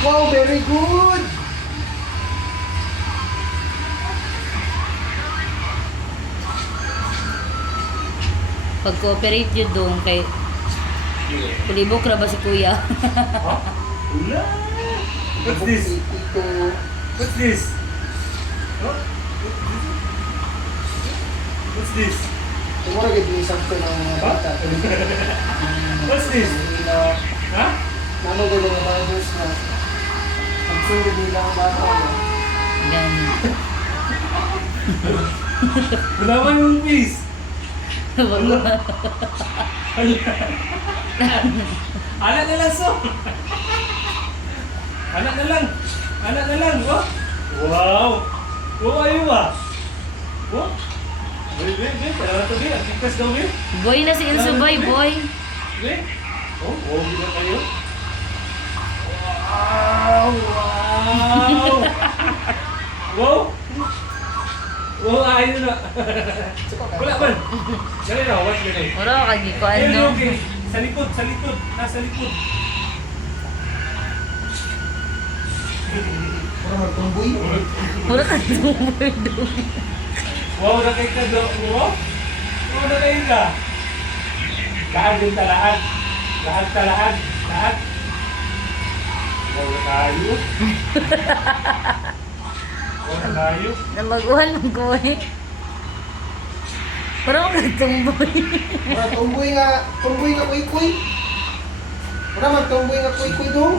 Wow, very good! Pag-cooperate yun doon kay kulibok ra ba si kuya? Ha? Wala. What's this? Ito. What's this? Huh? What's this? Siguro gagawin isang ko ng mga bata. What's this? Ha? Nano ko ng mga Bibles na ang sunod nila ang bata na. Yan. Wala man yung piece. Ala na lang so. Anak na lang. Anak na lang. Oh. Wow. Wow, ayaw ba? Oh. Wait. Kailangan ito, Bi. Ang tigtas daw, Bi. Boy na si Enzo boy, boy. Wait. Oh, wow, bila kayo. Wow. Wow. Wow, ayaw na. Wala man. Dali na, watch me na. Oro kagi ko Ayun, ano. okay. Sa likod. Nasa likod. Para magtumboy. Mura ka tumboy doon. Wow, nakay ka daw. Wow, nakay ka. Lahat din ta, lahat. Lahat. Wow, na tayo. Wow, na tayo. Namaguhan ng kuwi. Parang nagtumboy. Para tumboy nga kuy-kuy. Para magtumboy nga kuy-kuy dong.